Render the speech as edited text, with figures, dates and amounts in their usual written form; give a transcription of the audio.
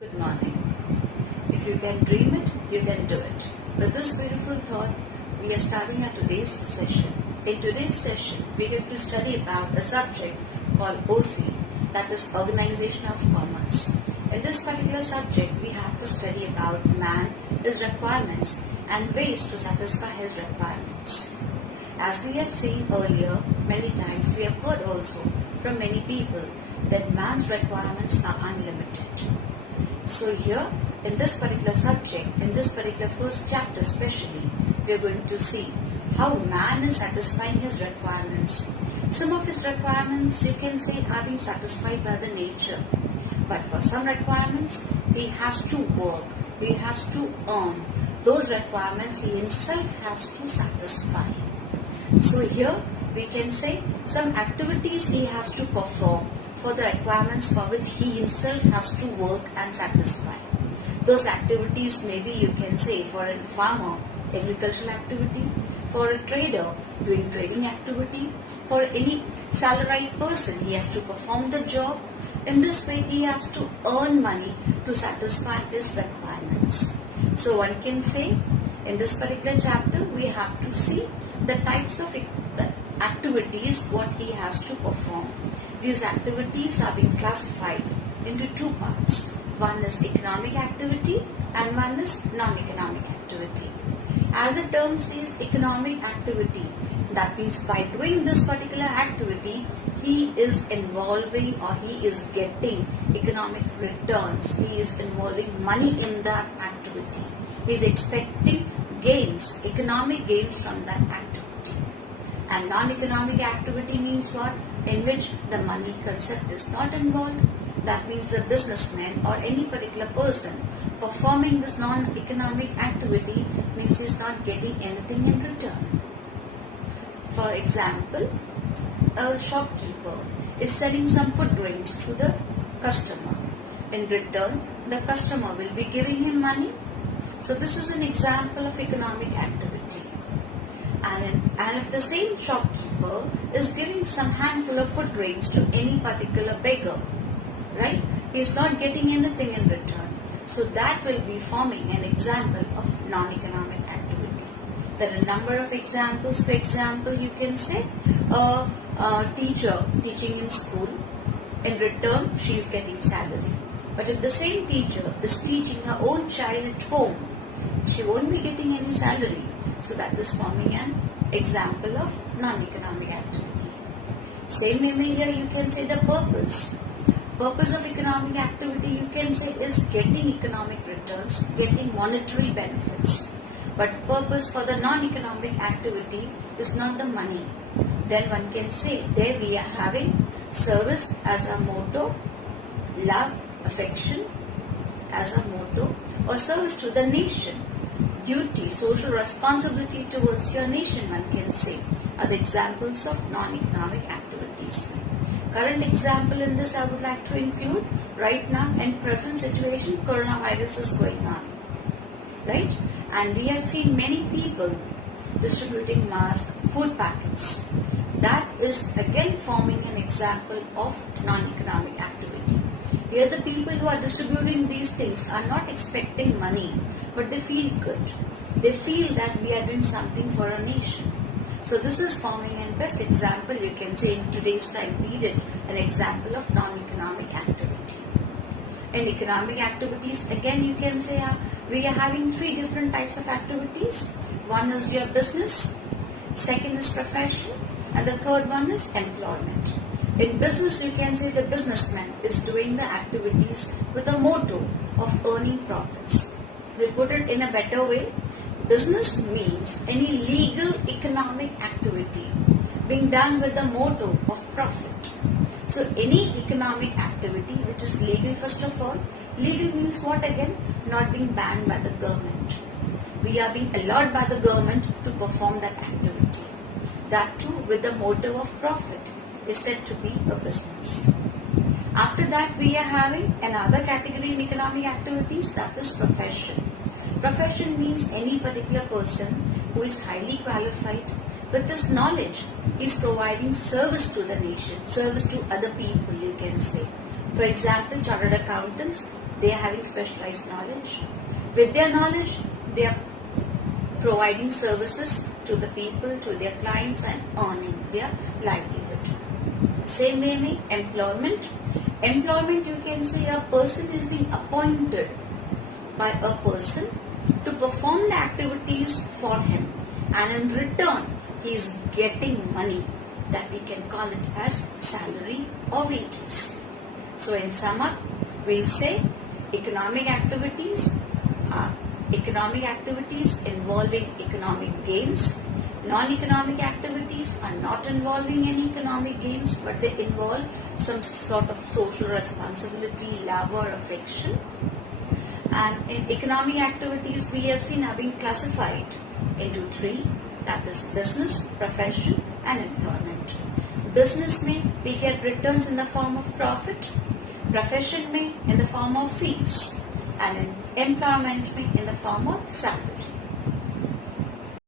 Good morning. If you can dream it, you can do it. With this beautiful thought, we are starting our today's session. In today's session, we are going to study about a subject called OC, that is Organization of Commerce. In this particular subject, we have to study about man, his requirements, and ways to satisfy his requirements. As we have seen earlier, many times we have heard also from many people that man's requirements are unlimited. So here, in this particular subject, in this particular first chapter especially, we are going to see how man is satisfying his requirements. Some of his requirements, you can say, are being satisfied by the nature. But for some requirements, he has to work, he has to earn. Those requirements he himself has to satisfy. So here, we can say some activities he has to perform for the requirements for which he himself has to work and satisfy. Those activities maybe you can say for a farmer, agricultural activity, for a trader, doing trading activity, for any salaried person, he has to perform the job. In this way, he has to earn money to satisfy his requirements. So one can say, in this particular chapter, we have to see the types of activities what he has to perform. These activities are being classified into two parts. One is economic activity and one is non-economic activity. As the term says economic activity, that means by doing this particular activity, he is involving or he is getting economic returns. He is involving money in that activity. He is expecting gains, economic gains from that activity. And non-economic activity means what? In which the money concept is not involved. That means the businessman or any particular person performing this non-economic activity means he is not getting anything in return. For example, a shopkeeper is selling some food grains to the customer. In return, the customer will be giving him money. So this is an example of economic activity. And if the same shopkeeper is giving some handful of food grains to any particular beggar, right? He is not getting anything in return. So that will be forming an example of non-economic activity. There are a number of examples. For example, you can say a teacher teaching in school. In return, she is getting salary. But if the same teacher is teaching her own child at home, she won't be getting any salary. So that is forming an example of non-economic activity. Same area you can say the purpose. Purpose of economic activity you can say is getting economic returns, getting monetary benefits. But purpose for the non-economic activity is not the money. Then one can say there we are having service as a motto, love, affection as a motto, or service to the nation. Duty, social responsibility towards your nation, one can say, are the examples of non-economic activities. Current example in this I would like to include, right now in present situation, coronavirus is going on, right? And we have seen many people distributing masks, food packets. That is again forming an example of non-economic activity. Here the people who are distributing these things are not expecting money, but they feel good. They feel that we are doing something for our nation. So this is forming a best example, you can say in today's time period, an example of non-economic activity. In economic activities, again you can say we are having three different types of activities. One is your business, second is profession, and the third one is employment. In business, you can say the businessman is doing the activities with a motto of earning profits. We put it in a better way. Business means any legal economic activity being done with the motto of profit. So any economic activity which is legal, first of all, legal means what again? Not being banned by the government. We are being allowed by the government to perform that activity. That too with the motto of profit is said to be a business. After that, we are having another category in economic activities, that is profession. Profession means any particular person who is highly qualified. With this knowledge, he is providing service to the nation, service to other people, you can say. For example, chartered accountants they are having specialized knowledge. With their knowledge, they are providing services to the people, to their clients, and earning their livelihood. Same way, employment. Employment, you can say a person is being appointed by a person to perform the activities for him, and in return he is getting money, that we can call it as salary or wages. So in sum up, we'll say economic activities are economic activities involving economic gains. Non-economic activities are not involving any economic gains, but they involve some sort of social responsibility, love or affection. And in economic activities, we have seen are being classified into three, that is business, profession and employment. Business may we get returns in the form of profit, profession may in the form of fees, and in employment may in the form of salary.